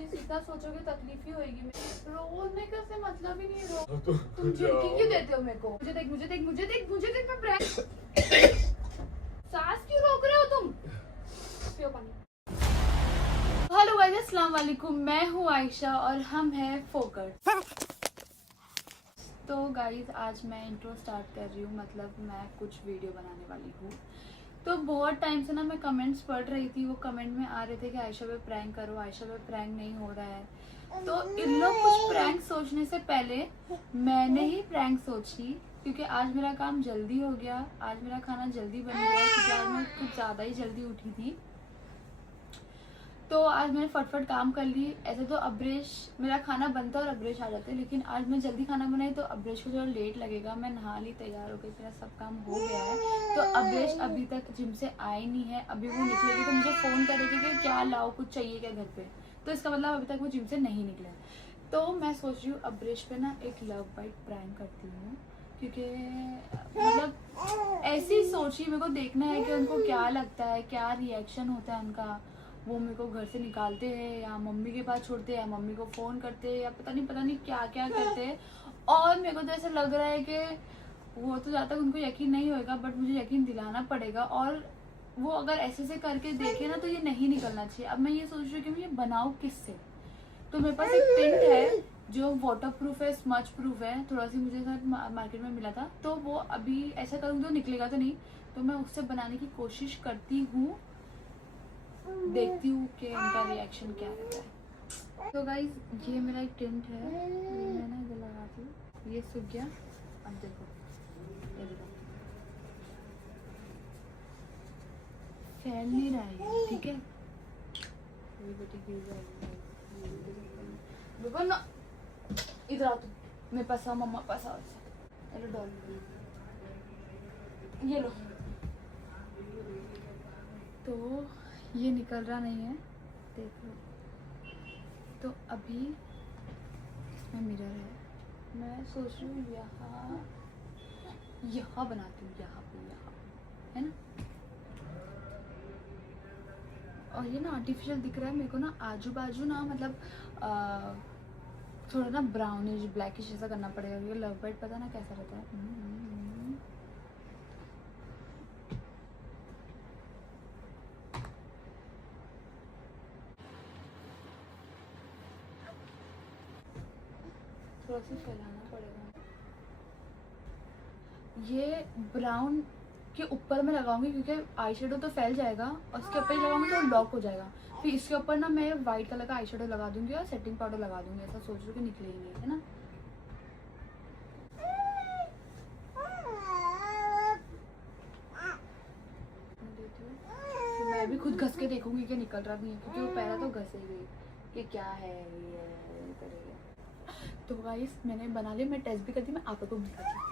चीज इतना सोचोगे तकलीफ ही होगी। रोने का से मतलब ही नहीं रो। तुम झिड़की क्यों देते हो मेरे को? मुझे देख मुझे देख मुझे देख मुझे देख, मैं प्रैंक। सांस क्यों रोक रहे हो तुम? पियो पानी। हेलो गाइस, अस्सलाम वालेकुम। मैं हूँ आयशा और हम हैं फोकस। तो गाइस आज मैं इंट्रो स्टार्ट कर रही हूँ, मतलब मैं कुछ वीडियो बनाने वाली हूँ। तो बहुत टाइम से ना मैं कमेंट्स पढ़ रही थी, वो कमेंट में आ रहे थे कि आयशा पे प्रैंक करो, आयशा पे प्रैंक नहीं हो रहा है। तो इन लोग कुछ प्रैंक सोचने से पहले मैंने ही प्रैंक सोची, क्योंकि आज मेरा काम जल्दी हो गया, आज मेरा खाना जल्दी बन गया, क्योंकि आज मैं कुछ ज़्यादा ही जल्दी उठी थी। तो आज मैंने फटफट काम कर ली। ऐसे तो अब्रेश मेरा खाना बनता और अब्रेश आ जाते, लेकिन आज मैं जल्दी खाना बनाई तो अब्रेश को थोड़ा लेट लगेगा। मैं नहा ली, तैयार हो गई, मेरा सब काम हो गया है। तो अब्रेश अभी तक जिम से आए नहीं है। अभी वो निकलेगी तो मुझे फ़ोन करेगी कि क्या लाओ, कुछ चाहिए क्या घर पे। तो इसका मतलब अभी तक वो जिम से नहीं निकले। तो मैं सोच रही हूँ अब्रेश पे ना एक लव बाइट प्रैंक करती हूँ, क्योंकि मतलब ऐसी सोची, मेरे को देखना है कि उनको क्या लगता है, क्या रिएक्शन होता है उनका। वो मेरे को घर से निकालते हैं या मम्मी के पास छोड़ते हैं या मम्मी को फ़ोन करते हैं या पता नहीं क्या क्या करते हैं। और मेरे को तो ऐसा लग रहा है कि वो तो ज़्यादा तक उनको यकीन नहीं होएगा, बट मुझे यकीन दिलाना पड़ेगा। और वो अगर ऐसे करके देखे ना तो ये नहीं निकलना चाहिए। अब मैं ये सोच रही हूँ कि मैं ये बनाऊँ किससे। तो मेरे पास एक टिंट है जो वाटर प्रूफ है, स्मच प्रूफ है, थोड़ा सी मुझे शायद मार्केट में मिला था। तो वो अभी ऐसा करूँगी तो निकलेगा तो नहीं, तो मैं उससे बनाने की कोशिश करती हूँ, देखती हूँ कि उनका रिएक्शन क्या रहता है। तो गाइज ये मेरा एक टिंट है, ये मैं ना इधर लगाती हूँ, ये सूख गया। अब देखो, ये देखो फैल नहीं रहा है, ठीक है। ये बेटी गिर जाएगी, देखो ना, इधर आओ तुम, मेरे पास आओ, मम्मा पास आओ। हेलो डॉल, ये लो। तो ये निकल रहा नहीं है, देख लो। तो अभी इसमें मिरर है, मैं सोच रही हूँ यहाँ बनाती हूँ, यहाँ पे है ना। और ये ना आर्टिफिशियल दिख रहा है मेरे को ना, आजू बाजू ना मतलब थोड़ा ना ब्राउनिश ब्लैकिश ऐसा करना पड़ेगा, क्योंकि लव बाइट पता ना कैसा रहता है। थोड़ा सा फैलाना पड़ेगा। ये ब्राउन के ऊपर मैं लगाऊंगी, क्योंकि आई शेडो तो फैल जाएगा, और इसके ऊपर ही लगाऊंगी तो लॉक हो जाएगा। फिर इसके ऊपर ना मैं वाइट कलर का आई शेडो लगा दूंगी और सेटिंग पाउडर लगा दूंगी। ऐसा सोच रही हूँ कि निकले ही नहीं, है ना। मैं भी खुद घस के देखूंगी कि निकल रहा नहीं है, क्योंकि वो पहला तो घस ही गई कि क्या है ये करेगा। तो गाइस मैंने बना लिया, मैं टेस्ट भी करती, मैं आप लोगों को दिखाती।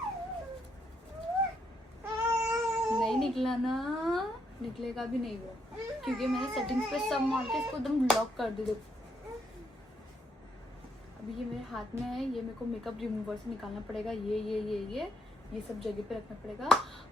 नहीं निकला ना, निकलेगा भी नहीं वो, क्योंकि मैंने सेटिंग्स पे सब मार के इसको एकदम लॉक कर दी। अभी ये मेरे हाथ में है, ये मेरे को मेकअप रिमूवर से निकालना पड़ेगा। ये सब जगह पे रखना पड़ेगा।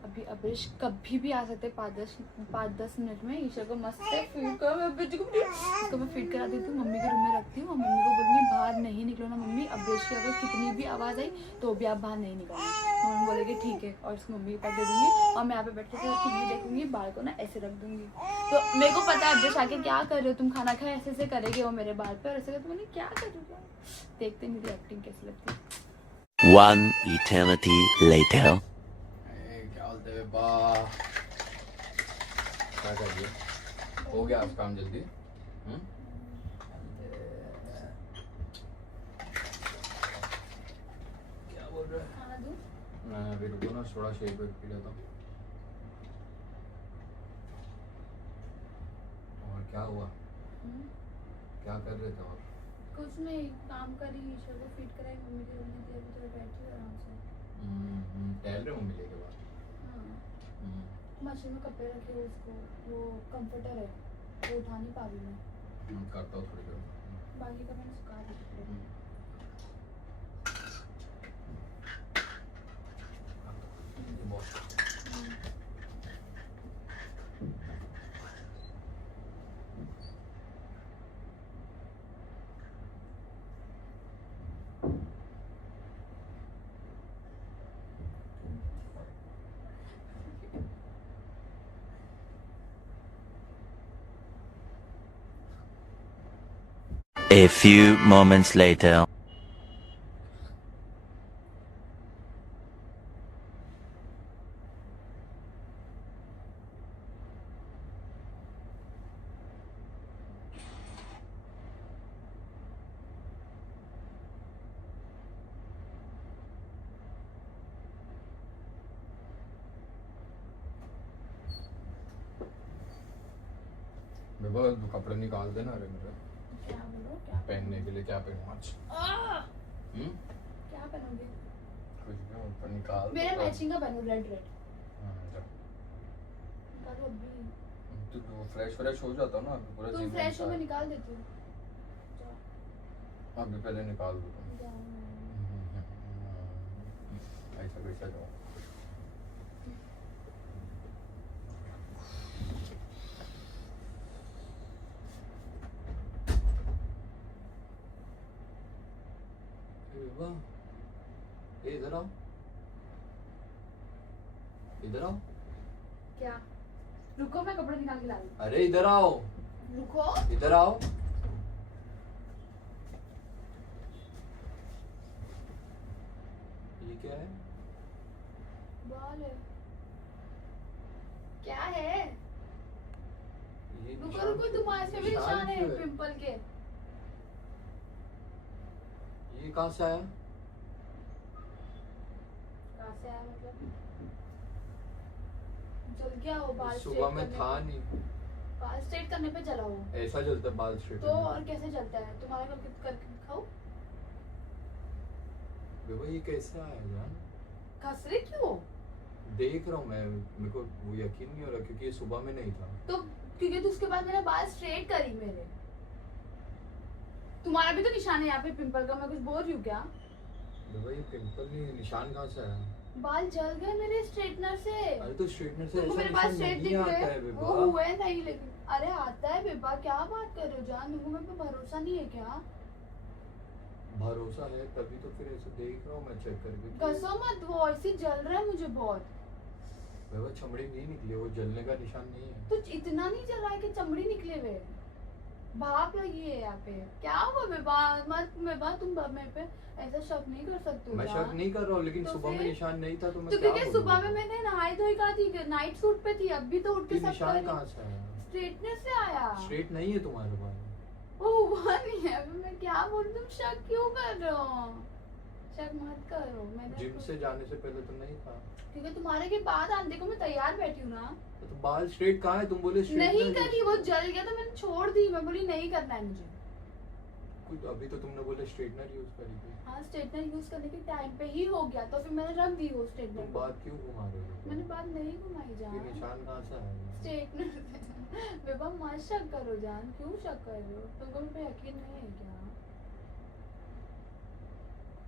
अभी अब्रेश कभी भी आ सकते 5-10 मिनट में। ईशा को मस्त से फीड कर, इसको मैं फीड करा देती हूँ, मम्मी के रूम में रखती हूँ और मम्मी को बोलूँगी बाहर नहीं निकलो ना मम्मी, अब्रेश की अगर कितनी भी आवाज़ आई तो भी आप बाहर नहीं निकलना। मम्मी बोलेगी ठीक है, और इसको मम्मी के पास दे दूँगी और मैं यहाँ पे बैठ के टीवी देखूंगी, बाल को ना ऐसे रख दूँगी। तो मेरे को पता है अब्रेश आके क्या कर रहे हो तुम, खाना खाए ऐसे करेंगे वो मेरे बाल पर, ऐसे तो मैंने क्या करूँगा। देखते मेरी एक्टिंग कैसी लगती है। One eternity later. क्या बोलते हैं बा, क्या कर रही हो? हो गया आपका काम जल्दी? क्या बोल रहे हैं? खाना दूँ? मैं अभी रुको ना, थोड़ा शेक वेक पी लेता हूँ। और क्या हुआ? क्या कर रहे थे? और कुछ नहीं, काम करी, ईशा को फीड कराई, मम्मी के रूम में दिया, अभी थोड़ा बैठी आराम से। टहल रहे हो मिलने के बाद? हाँ, मशीन में कपड़े रखे, उसको वो कंफर्टर है, वो उठा नहीं पा रही मैं। करता हूँ थोड़ी देर। बाकी का मैंने सुखा दिया कपड़े। A few moments later. बेबा कपड़े निकाल देना रे मेरे क्या बोलो क्या पहनने के लिए क्या पहनूं आज क्या पहनोगे? कुछ नहीं ऊपर निकाल मेरा दो। मैचिंग का पहनो रेड रेड हाँ, जा। निकालो अभी। तो फ्रेश हो जाता ना अभी पूरा तुम जिम फ्रेश हो में मैं निकाल देती हूँ। जाओ अभी पहले निकाल दो तुम। जाओ। ऐसा कैसा जाओ ए इधर आओ इधर आओ क्या? रुको मैं कपड़े निकाल के ला रही अरे इधर आओ हूँ। रुको। इधर आओ ये क्या है बाल है। क्या है? ये रुको निशान रुको तुम्हारे से भी निशान निशान है क्यों है? पिंपल के। ये कहाँ से आया कहाँ से आया मतलब? जल गया हो बाल सुबह straight में करने था पे। नहीं बाल स्ट्रेट करने पे जला हो ऐसा जलता बाल स्ट्रेट तो और कैसे जलता है? तुम्हारा करके दिखाओ। बेबा ये कैसे आया जान खस रहे क्यों? देख रहा हूँ मैं मेरे को वो यकीन नहीं हो रहा क्योंकि ये सुबह में नहीं था तो क्योंकि तो उसके बाद मैंने बाल स्ट्रेट करी मेरे। तुम्हारा भी तो निशान है यहाँ पे पिंपल का। मैं कुछ बोल रही हूँ क्या? बेबा ये पिंपल नहीं निशान कहाँ से आया बाल जल गए मेरे स्ट्रेटनर से। अरे तो स्ट्रेटनर से तुमको ऐसा मेरे पास निशान स्ट्रेट नहीं दिख आता रहे है वो बेबा हुए नहीं लेकिन अरे आता है बेबा। क्या बात कर रहे हो जान? तुमको मेरे पे भरोसा नहीं है क्या? भरोसा है तभी तो फिर ऐसे देख रहा हूँ मैं चेक करके घसो मत वो ऐसे जल रहा है मुझे बहुत। बेबा चमड़ी नहीं निकली वो जलने का निशान नहीं है तो इतना नहीं जल रहा है कि चमड़ी निकले हुए। भाप लगी है यहाँ पे। क्या हुआ बेबा? मत बेबा तुम मेरे पे ऐसा शक नहीं कर सकते हो मैं यार। शक नहीं कर रहा हूँ लेकिन तो सुबह में फिर? निशान नहीं था तो मैं तो क्या क्योंकि बोलूं सुबह में बेबा? मैंने नहाई धोई कहा थी नाइट सूट पे थी। अभी तो उठ के ये सब निशान कर कहाँ से आया स्ट्रेटनर से आया। स्ट्रेट नहीं है तुम्हारे बाल ओ हुआ नहीं है। अभी मैं क्या बोलूं? तुम शक क्यों कर रहे हो? शक मत करो। मैंने जिम से जाने से पहले तो नहीं था क्योंकि तुम्हारे के बाद आने को मैं तैयार बैठी हूँ ना। तो बाल स्ट्रेट कहाँ है तुम बोले स्ट्रेट नहीं करी वो जल गया तो मैंने छोड़ दी। मैं बोली नहीं करना है मुझे। कुछ अभी तो तुमने बोले स्ट्रेटनर यूज करी थी हाँ स्ट्रेटनर यूज करने के टाइम पे ही हो गया तो फिर मैंने रख दी वो तुम स्ट्रेटनर। बात क्यों घुमा रहे हो मैंने बात नहीं घुमाई ये जान। निशान कहाँ से आया स्ट्रेटनर बेबा मत शक करो जान। क्यों शक कर रहे हो? तुमको मुझ पे यकीन नहीं है क्या?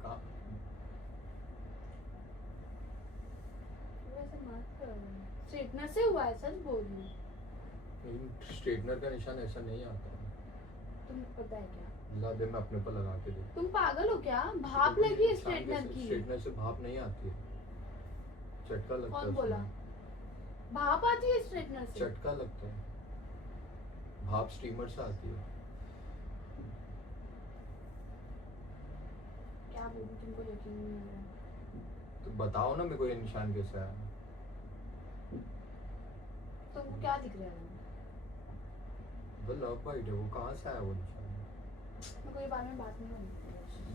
कहाँ वैसे मत करो। स्ट्रेटनर से हुआ है सच बोल रही हूँ। लेकिन स्ट्रेटनर का निशान ऐसा नहीं आता तुमको पता है क्या? ला दे मैं अपने पर लगा के दे तुम पागल हो क्या? भाप लगी है स्ट्रेटनर की। स्ट्रेटनर से भाप नहीं आती है चटका लगता है कौन बोला? उसमें। भाप आती है स्ट्रेटनर से? चटका लगता है भाप स्टीमर से आती है क्या बोलूं? तुमको यकीन नहीं हो रहा। तो बताओ ना मेरे को ये निशान कैसे आया तुमको क्या दिख रहा है? वो लव बाइट है वो कहाँ से आया वो निशान मैं कोई बारे में बात नहीं करनी।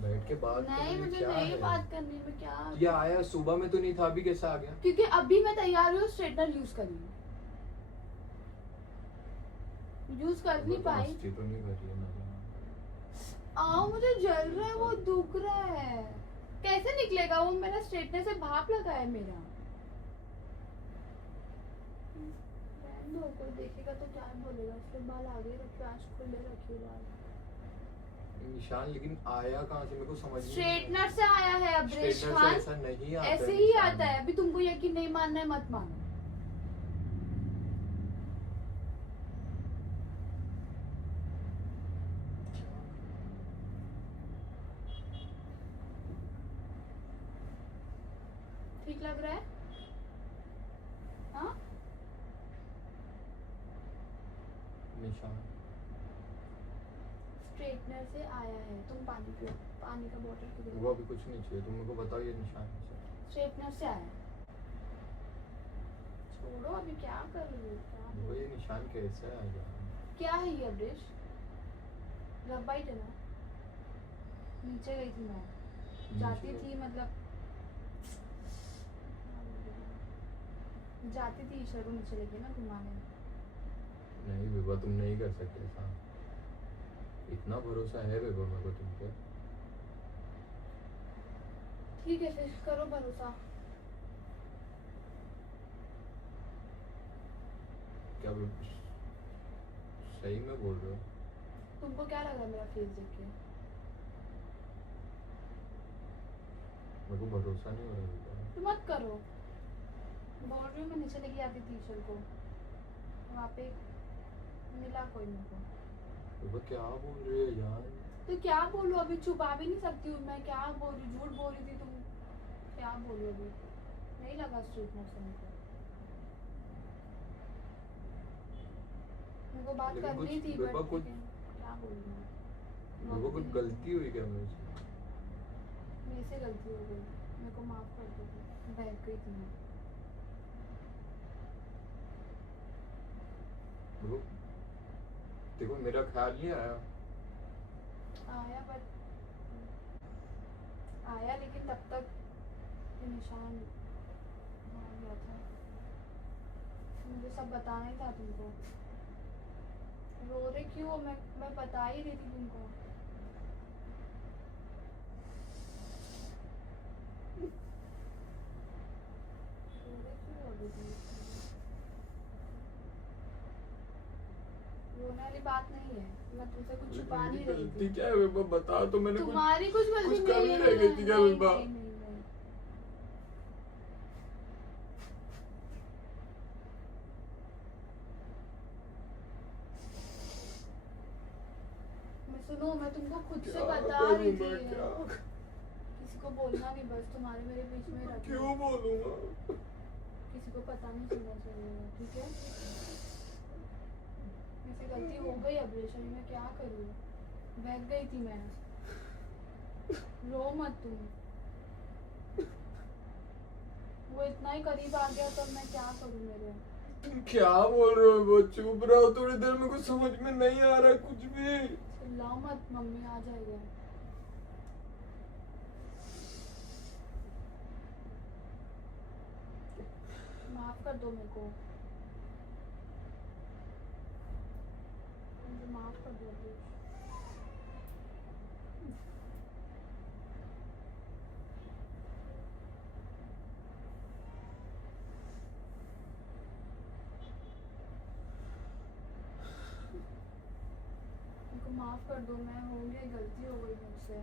बैठ के बात नहीं करने में मुझे क्या नहीं है? बात करनी। मैं क्या ये आया सुबह में तो नहीं था अभी कैसे आ गया क्योंकि अभी मैं तैयार हूँ स्ट्रेटनर यूज करी। यूज कर नहीं वो तो पाई। मस्ती तो नहीं कर रही है ना आओ मुझे जल रहा है वो दुख रहा है। कैसे निकलेगा वो? मेरा स्ट्रेटनर से भाप लगा है मेरा। रहने दो, कोई देखेगा तो क्या बोलेगा? उसके बाल आगे रखे आंख खुले रखे बाल। निशान लेकिन आया कहाँ से मेरे को समझ नहीं स्ट्रेटनर से आया है अब्रेश स्ट्रेटनर से खान। ऐसा नहीं आता ऐसे है ही निशान। आता है। अभी तुमको यकीन नहीं मानना है मत मानो। ठीक लग रहा है? हाँ निशान स्ट्रेटनर स्ट्रेटनर से आया है। तुम पानी पियो, पानी का बोतल पियो। वो अभी कुछ नहीं चाहिए, तुम मेरे को बताओ ये निशान से। स्ट्रेटनर से आया है। छोड़ो, अभी क्या कर रही हो? क्या वो बोल- ये निशान कैसे आएगा? क्या है ये अब्रेश? रब बाइट है ना? नीचे गई थी मैं, जाती नीचे- थी मतलब जाती थी ईश्वर को नीचे लेके ना घुमाने। नहीं विभा, तुम नहीं कर सकते ऐसा। इतना भरोसा है विभा मेरे को तुम पे। ठीक है फिर करो भरोसा। क्या सही में बोल रहे हो? तुमको क्या लग रहा है मेरा फेस देख के? मेरे को भरोसा नहीं हो रहा विभा। तो मत करो। बोल रही हूँ मैं नीचे लेके आती थी ईश्वर को, वहाँ पे मिला कोई मेरे को। विभा क्या बोल रही है यार? तो क्या बोलूँ अभी? छुपा भी नहीं सकती हूँ मैं। क्या बोल रही? झूठ बोल रही थी तुम। क्या बोलूँ अभी? नहीं लगा स्ट्रेटनर से मेरे को बात लेकिन करनी कुछ थी विभा बट कुछ क्या बोलूँ मैं? विभा कुछ गलती हुई क्या मेरे से? मेरे से गलती हो गई, मेरे को माफ कर दो। बहक गई थी मैं। विभा देखो मेरा ख्याल नहीं आया। आया बट आया, लेकिन तब तक ये निशान आ गया था। मुझे सब बताना ही था तुमको। रो रहे क्यों हो? मैं बता ही रही थी तुमको। रो रहे क्यों हो अभी तुम? रोने वाली बात नहीं है। मैं तुमसे कुछ छुपा मेरी नहीं रही गलती थी। क्या है विभा? बता तो। मैंने तुम्हारी कुछ गलती कुछ कमी नहीं रह गई थी क्या नहीं, विभा? नहीं, नहीं, नहीं। सुनो, मैं तुमको खुद से क्या बता करूं रही मैं, थी। क्या? किसी को बोलना नहीं, बस तुम्हारे मेरे बीच में रखना। क्यों बोलूंगा? किसी को पता नहीं चलना चाहिए, ठीक है? मेरे से गलती हो गई अब्रेश, अभी मैं क्या करूँ? बहक गई थी मैं। रो मत तुम। वो इतना ही करीब आ गया, तब मैं क्या करूँ मेरे? तुम क्या बोल रहे हो? वो चुप रहो थोड़ी देर में, कुछ समझ में नहीं आ रहा है कुछ भी। चिल्लाओ मत, मम्मी आ जाएगा। माफ कर दो मेरे को, मुझे माफ कर दो अब्रेश। मेरे को माफ कर दो, मैं हो गई, गलती हो गई मुझसे।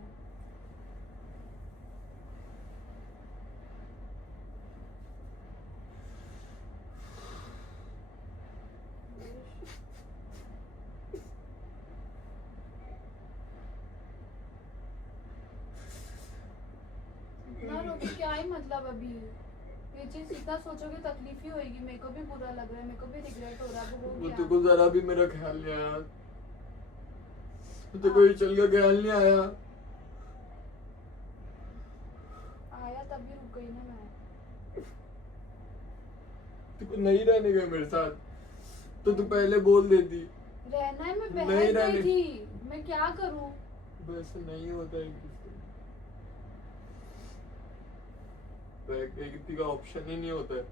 ना रोके क्या ही मतलब अभी? ये चीज इतना सोचोगे तकलीफ ही होगी। मेरे को भी बुरा लग रहा है, मेरे को भी रिग्रेट हो रहा है। वो हो वो गया। तुमको जरा भी मेरा ख्याल नहीं आया। तो कोई चल का ख्याल नहीं आया। आया तभी रुक गई ना मैं। तुमको नहीं रहने गए मेरे साथ तो तू पहले बोल देती। रहना है, मैं नहीं बहक गई रहने- थी। मैं क्या करूं? वैसे नहीं होता है किसी किसी का ऑप्शन ही नहीं होता है।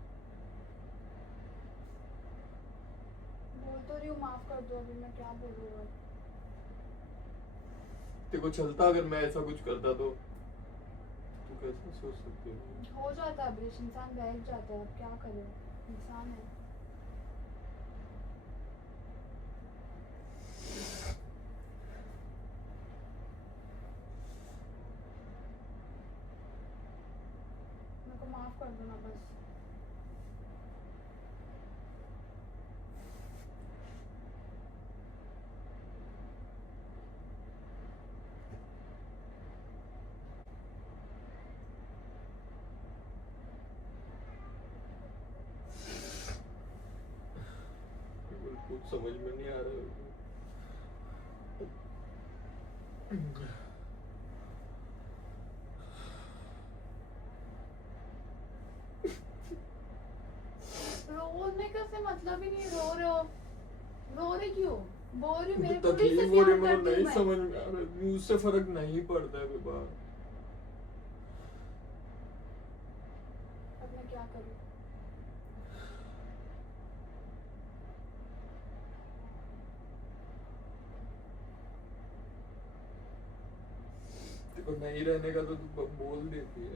बोल तो रही हूँ माफ कर दो, अभी मैं क्या बोलूँ अब? तेरे को चलता अगर मैं ऐसा कुछ करता तो तू कैसे सोच सकती है? हो जाता है अब्रेश, इंसान बहक जाता है, अब क्या करे? इंसान है। मेरे को माफ कर दो ना बस। बिल्कुल कुछ समझ में नहीं आ रहा है। रोने का से मतलब ही नहीं, रो रहे क्यों? बोल रही मेरे मुझे पुलिस से तकलीफ हो रही है, प्यार मुझे करती हूँ नहीं मैं। समझ में आ रहा, उससे फर्क नहीं पड़ता है बेबा। अब मैं क्या करूँ? देखो नहीं रहने का तो तू बोल देती है।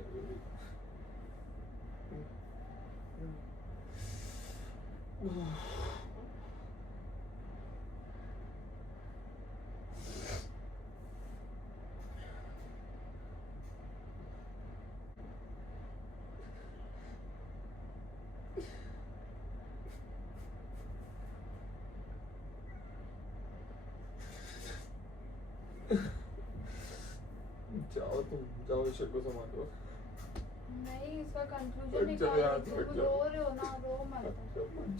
जाओ तुम, जाओ ईश्वर को संभालो। नहीं, इसका कंक्लूजन चल निकालो। यहाँ से, तुम चल। रो रहे हो ना, रो मत। मत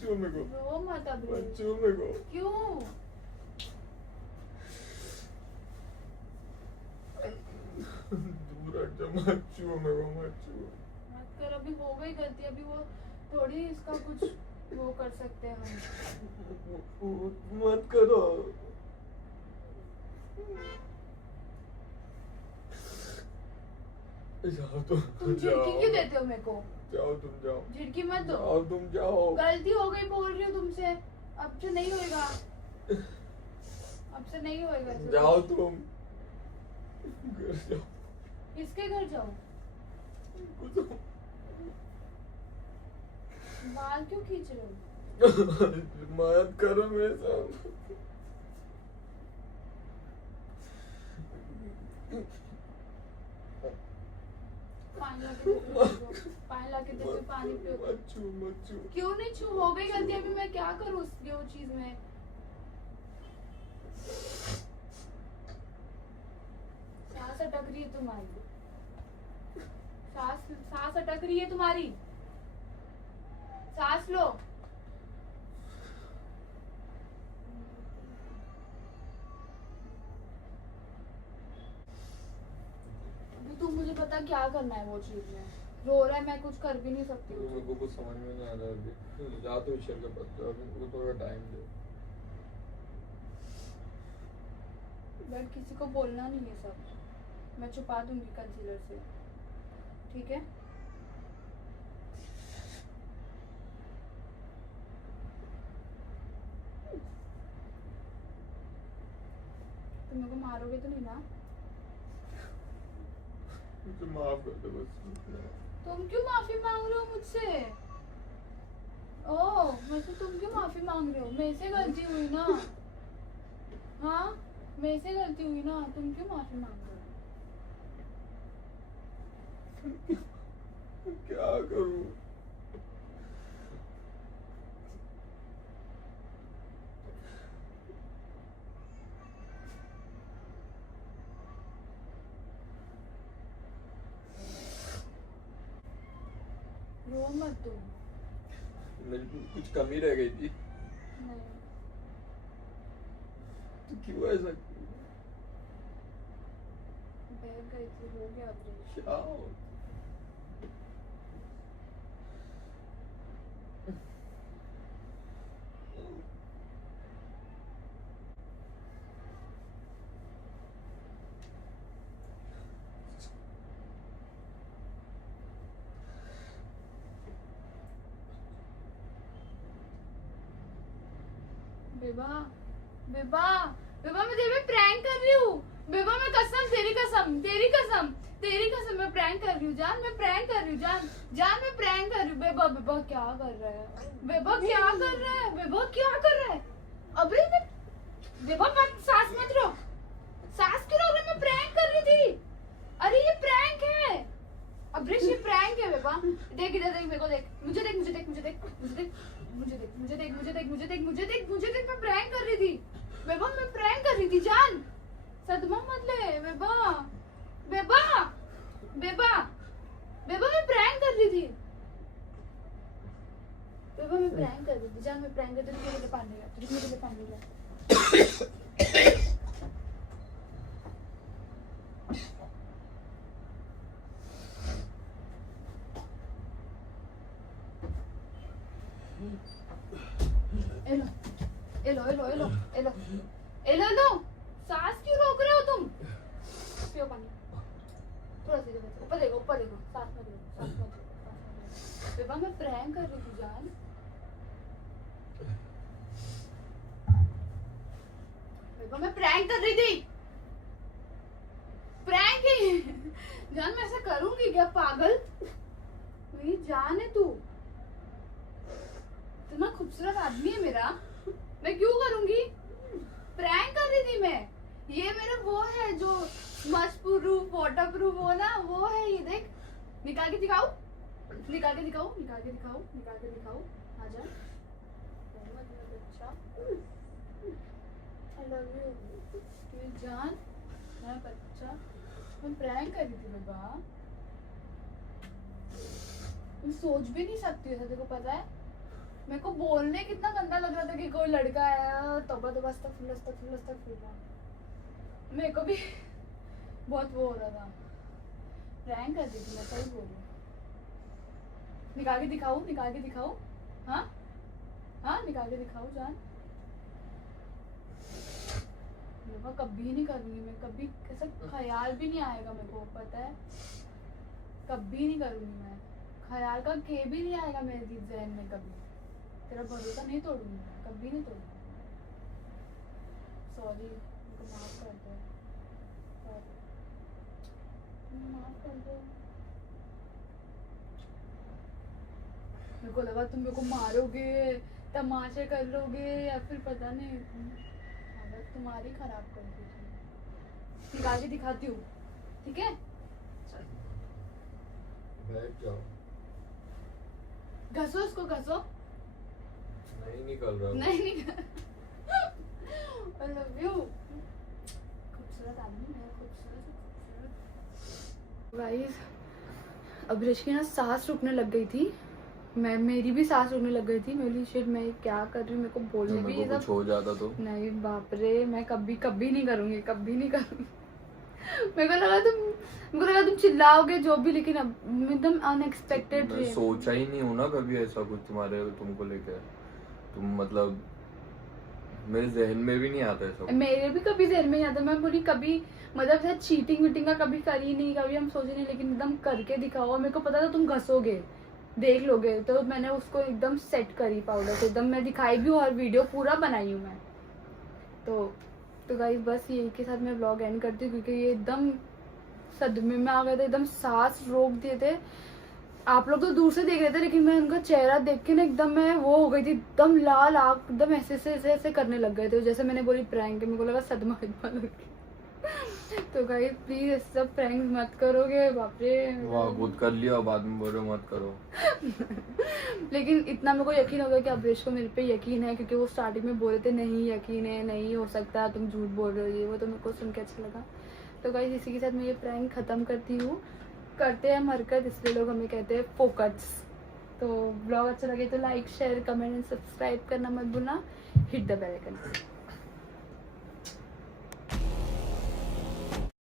छू मेरे को, रो मत अब। मत छू मेरे को। क्यों? दूर हट जा, मत छू मेरे को, मत छू। मत कर, अभी हो गई गलती, अभी वो थोड़ी इसका कुछ वो कर सकते हैं हम। मत करो। जाओ तुम, तुम झिड़की क्यों देते हो मेरे को? जाओ तुम, जाओ। झिड़की मत दो। जाओ तुम, जाओ। गलती हो गई बोल रही हूँ तुमसे, अब से नहीं होएगा, अब से नहीं होएगा ऐसे। जाओ तुम, घर जाओ। किसके घर जाओ? कुछ बाल क्यों खींच रहे हो? मत करो मेरे साथ। पानी लाके दे दो मेरे को। पानी लाके दे दो, पानी पियो। मत छू, मत छू। क्यों नहीं छू? हो गई गलती, अभी मैं क्या करूँ वो चीज में? सांस अटक रही है तुम्हारी, सांस अटक रही है तुम्हारी, सांस लो। अभी तुम मुझे पता क्या करना है वो चीज में। रो रहा है, मैं कुछ कर भी नहीं सकती हूँ। मेरे को कुछ समझ में नहीं आ रहा अभी। जा तो ईश्वर के पास जाओ, अभी मेरे को थोड़ा टाइम दे। बट किसी को बोलना नहीं है सब, मैं छुपा दूंगी कंसीलर से, ठीक है? तुम मेरे को मारोगे तो नहीं ना? मुझे माफ कर दो बस। तुम क्यों माफी मांग रहे हो मुझसे? ओह, मुझसे तुम क्यों माफी मांग रहे हो? मेरे से गलती हुई ना। हाँ, मेरे से गलती हुई ना, तुम क्यों माफी मांग रहे हो? क्या करूं? रो मत तुम। मेरी कुछ कमी रह गई थी नहीं, तो क्यों ऐसा? बह गई थी, हो गया ऑपरेशन। क्या हो? बेबा, बेबा, बेबा मैं तेरे पे प्रैंक कर रही हूँ। बेबा मैं कसम, तेरी कसम, तेरी कसम, तेरी कसम, मैं प्रैंक कर रही हूँ जान, मैं प्रैंक कर रही हूँ जान, जान मैं प्रैंक कर रही हूँ। बेबा, बेबा क्या कर रहा है? बेबा क्या कर रहा है? बेबा क्या कर रहा है? अबे मैं, बेबा मत, सांस मत रोक, सांस क्यों रोक रही? मैं प्रैंक कर रही थी। अरे ये प्रैंक है अब्रेश, ये प्रैंक है। बेबा देख, इधर देख, मेरे को देख, मुझे देख, मुझे देख, मुझे देख, मुझे देख, मुझे देख, मुझे देख, मुझे देख, मुझे देख, मुझे देख, मुझे देख, मैं प्रैंक कर रही थी। बेबा मैं प्रैंक कर रही थी जान, सदमा मत ले। बेबा, बेबा, बेबा, बेबा मैं प्रैंक कर रही थी। बेबा मैं प्रैंक कर रही थी जान, मैं प्रैंक कर रही थी। मेरे लिए पानी ला, तुझे मेरे लिए पानी ला। एलो एलो एलो एलो एलो एलो, सांस क्यों रोक रहे हो तुम? पियो पानी, थोड़ा सा ऊपर देखो, ऊपर देखो, सांस मत लो, सांस मत लो, सांस मत लो। बेबा मैं प्रैंक कर रही थी जान। बेबा मैं प्रैंक कर रही थी, प्रैंक ही जान। मैं ऐसा करूंगी क्या पागल? मेरी जान है तू, इतना खूबसूरत आदमी है मेरा, मैं क्यों करूंगी? प्रैंक कर रही थी मैं। ये मेरा वो है जो स्मच प्रूफ वाटर प्रूफ हो ना, वो है ये देख। निकाल के दिखाओ, निकाल के दिखाओ, निकाल के दिखाओ, निकाल के दिखाओ। आ जा बच्चा, आई लव यू मेरी जान, मेरा बच्चा। मैं प्रैंक कर रही थी बेबा, मैं सोच भी नहीं सकती था, तेरे को पता है। मेरे को बोलने कितना गंदा लग रहा था कि कोई लड़का आया, तौबा तौबा अस्तगफिरुल्लाह। मेरे को भी बहुत वो हो रहा था, प्रैंक कर दी थी मैं, सही बोल रही हूँ। निकाल के दिखाओ, निकाल के दिखाओ, हाँ हाँ निकाल के दिखाओ जान। मैं कभी नहीं करूँगी, मैं कभी ऐसा ख्याल भी नहीं आएगा मेरे को, पता है। कभी नहीं करूँगी मैं, ख्याल का के भी नहीं आएगा मेरे ज़हन में कभी। तेरा भरोसा नहीं तोड़ूंगी मैं, कभी नहीं तोड़ूंगी। सॉरी, मुझको माफ कर दो, माफ कर दो। मेरे को लगा तुम मेरे को मारोगे, तमाशे कर लोगे, या फिर पता नहीं हालत तुम्हारी खराब कर दी थी। निकाल के दिखाती हूँ, ठीक है? बैठ जाओ। घसो उसको, घसो। नहीं निकल रहा। नहीं निकल। I love you। खूबसूरत आदमी है, खूबसूरत। गाइस, अब्रेश की ना सांस रुकने लग गई थी, मेरी भी सांस रुकने लग गई थी। मेरी शिट, मैं क्या कर रही हूँ? मेरे को बोलने भी ये कुछ हो जाता तो नहीं, बाप रे, मैं कभी कभी नहीं करूँगी, कभी नहीं करूँगी। मेरे को लगा तुम चिल्लाओगे जो भी, लेकिन अब एकदम अनएक्सपेक्टेड। मैं सोचा ही नहीं हूँ ना कभी ऐसा कुछ तुमको लेकर। तुम मतलब मेरे जहन में भी नहीं आता ऐसा। मेरे भी कभी जहन में नहीं आता। मैं बोली कभी मतलब चीटिंग वीटिंग का कभी करी नहीं, कभी हम सोचे नहीं, लेकिन एकदम करके दिखाओ। और मेरे को पता था तुम घसोगे, देख लोगे, तो मैंने उसको एकदम सेट करी पाउडर से, एकदम मैं दिखाई भी हूँ और वीडियो पूरा बनाई हूँ मैं। तो गाइस बस यही के साथ मैं व्लॉग एंड करती हूँ, क्योंकि ये एकदम सदमे में आ गए थे, एकदम सांस रोक दिए थे। आप लोग तो दूर से देख रहे थे, लेकिन मैं उनका चेहरा देख के ना एकदम मैं वो हो गई थी, एकदम लाल आँख, एकदम ऐसे करने लग गए थे। जैसे मैंने बोली प्रैंक, मेरे को लगा सदमा लग गया। तो गाइस प्लीज ऐसे सब प्रैंक मत करोगे, बाप रे। वाह, खुद कर लिया, बाद में बोलो मत करो। लेकिन इतना मेरे को यकीन हो गया कि अब्रेश को मेरे पे यकीन है, क्योंकि वो स्टार्टिंग में बोले थे नहीं यकीन है, नहीं हो सकता, तुम झूठ बोल रहे हो, ये वो। तो मेरे को सुन के अच्छा लगा। तो गाइस इसी के साथ मैं ये प्रैंक खत्म करती हूँ। करते हैं हरकत, इसलिए लोग हमें कहते हैं फोकट्स। तो ब्लॉग अच्छा लगे तो like, share, comment and subscribe करना मत भूलना। Hit the bell icon.